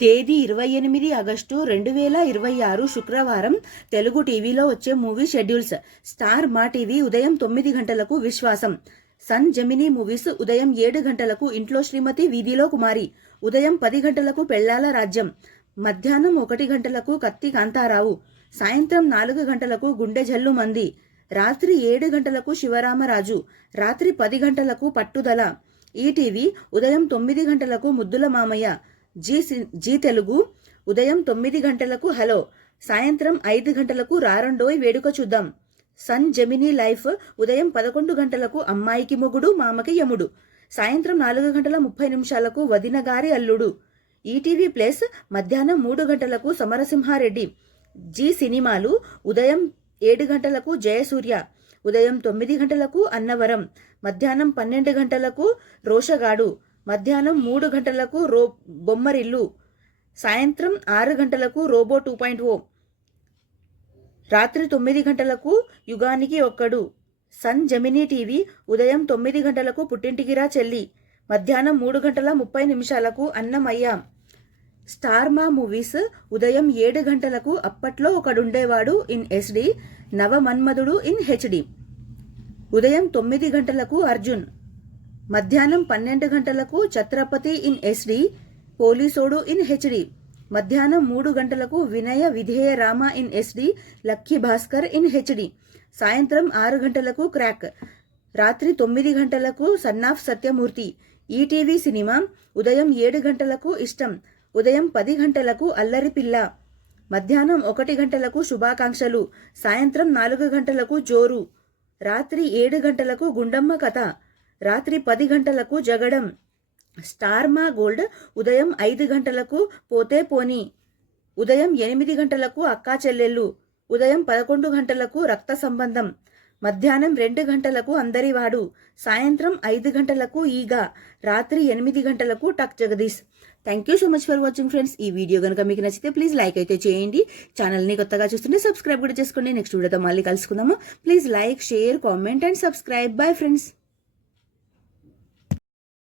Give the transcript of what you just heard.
తేదీ 28 ఆగస్టు 2026 శుక్రవారం తెలుగు టీవీలో వచ్చే మూవీ షెడ్యూల్స్. స్టార్ మా టీవీ ఉదయం 9 గంటలకు విశ్వాసం. సన్ జెమినీ మూవీస్ ఉదయం 7 గంటలకు ఇంట్లో శ్రీమతి వీధిలో కుమారి. ఉదయం 10 గంటలకు పెళ్లాల రాజ్యం. మధ్యాహ్నం 1 గంటలకు కత్తి కాంతారావు. సాయంత్రం 4 గంటలకు గుండె జల్లు మంది. రాత్రి 7 గంటలకు శివరామరాజు. రాత్రి 10 గంటలకు పట్టుదల. ఈటీవీ ఉదయం 9 గంటలకు ముద్దుల మామయ్య. జీ తెలుగు ఉదయం 9 గంటలకు హలో. సాయంత్రం 5 గంటలకు రారండోయ్ వేడుక చూద్దాం. సన్ జెమినీ లైఫ్ ఉదయం 11 గంటలకు అమ్మాయికి మొగుడు మామకి యముడు. సాయంత్రం 4 గంటల 30 నిమిషాలకు వదిన గారి అల్లుడు. ఈటీవీ ప్లస్ మధ్యాహ్నం 3 గంటలకు సమరసింహారెడ్డి. జీ సినిమాలు ఉదయం 7 గంటలకు జయసూర్య. ఉదయం 9 గంటలకు అన్నవరం. మధ్యాహ్నం 12 గంటలకు రోషగాడు. మధ్యాహ్నం 3 గంటలకు బొమ్మరిల్లు. సాయంత్రం 6 గంటలకు రోబో 2.0. రాత్రి 9 గంటలకు యుగానికి ఒక్కడు. సన్ జెమినీ టీవీ ఉదయం 9 గంటలకు పుట్టింటికిరా చెల్లి. మధ్యాహ్నం 3 గంటల 30 నిమిషాలకు అన్నమయ్య. స్టార్ మా మూవీస్ ఉదయం 7 గంటలకు Appatlo Okadundevadu in SD. Navamanmadhudu in HD. ఉదయం 9 గంటలకు అర్జున్. మధ్యాహ్నం 12 గంటలకు Chatrapathi in SD. Policeodu in HD. మధ్యాహ్నం 3 గంటలకు Vinaya Vidheya Rama in SD. Lucky Bhaskar in HD. సాయంత్రం 6 గంటలకు క్రాక్. రాత్రి 9 గంటలకు సన్నాఫ్ సత్యమూర్తి. ఈటీవీ సినిమా ఉదయం 7 గంటలకు ఇష్టం. ఉదయం 10 గంటలకు అల్లరి పిల్ల. మధ్యాహ్నం 1 గంటలకు శుభాకాంక్షలు. సాయంత్రం 4 గంటలకు జోరు. రాత్రి 7 గంటలకు గుండమ్మ కథ. రాత్రి 10 గంటలకు జగడం. స్టార్ మా గోల్డ్ ఉదయం 5 గంటలకు పోతే పోని. ఉదయం 8 గంటలకు అక్కా చెల్లెళ్ళు. ఉదయం 11 గంటలకు రక్త సంబంధం. మధ్యాహ్నం 2 గంటలకు అందరివాడు. సాయంత్రం 5 గంటలకు ఈగ. రాత్రి 8 గంటలకు టక్ Jagadish. Thank you so much for watching friends. ఈ వీడియో కనుక మీకు నచ్చితే ప్లీజ్ లైక్ అయితే చేయండి. ఛానల్ని కొత్తగా చూస్తుంటే సబ్స్క్రైబ్ కూడా చేసుకోండి. నెక్స్ట్ వీడియోతో మళ్ళీ కలుసుకుందాము. Please like, share, comment and subscribe. Bye friends.